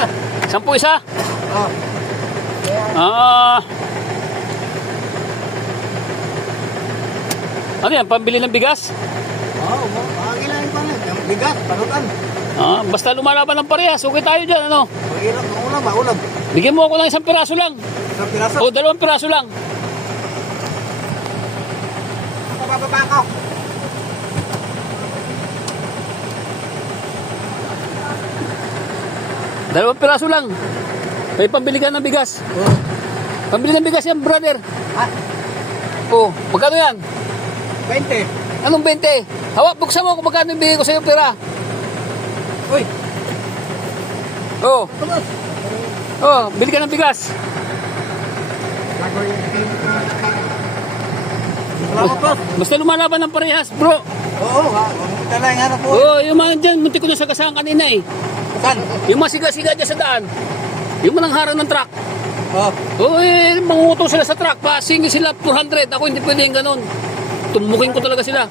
isa. 10 isa? Oh. Ah. Ano yan? Pambili ng bigas? Oo, makakailangan pa rin. Yung bigas, palutan. Ah, basta lumalaban ng parehas. Okay tayo dyan, ano? Mahirap, maulam, maulam. Bigyan mo ako ng 1 piraso lang. Isang piraso. O 2 piraso lang. Pababa ko. Dalawang piraso lang. May pambili ka ng bigas. Oh. Pambili ng bigas yan, brother. Ha? Oh, magkano yan? 20. Anong 20? Hawak, buksan mo kung magkano yung bigay ko sa'yo pera. Uy. Oh, Tumas. oh, bili ka ng bigas. Salamat po. Basta lumalaban ng parehas, bro. Oo, talagang hanap po. Oh, yung mga dyan, muntik ko na sagasaan kanina eh. Saan? Yung mga siga-siga dyan sa daan. Yung manang harang ng truck. Oh. Oh, eh, manguto sila sa truck. Passing sila 400. Ako hindi pwede yung ganun. Tumukin ko talaga sila.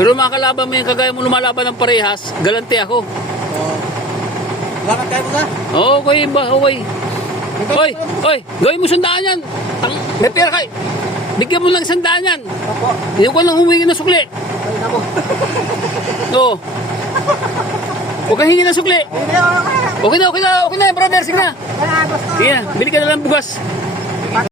Pero mga kalaban mo yung kagaya mo lumalaban ng parehas, galante ako. Oh. Lakad kayo mo sa? Okay ba? Okay. Oy, oy, gawin mo sandaan yan. May pera kay. Bigyan mo lang sandaan yan. Opo. Hindi ko nang humingi ng sukli. Ay, nako. Oo. Huwag kang hingi ng sukli. Hindi, okay. Okay na, brother. Sige na. Wala, basta. Sige na, bili ka na lang bugas.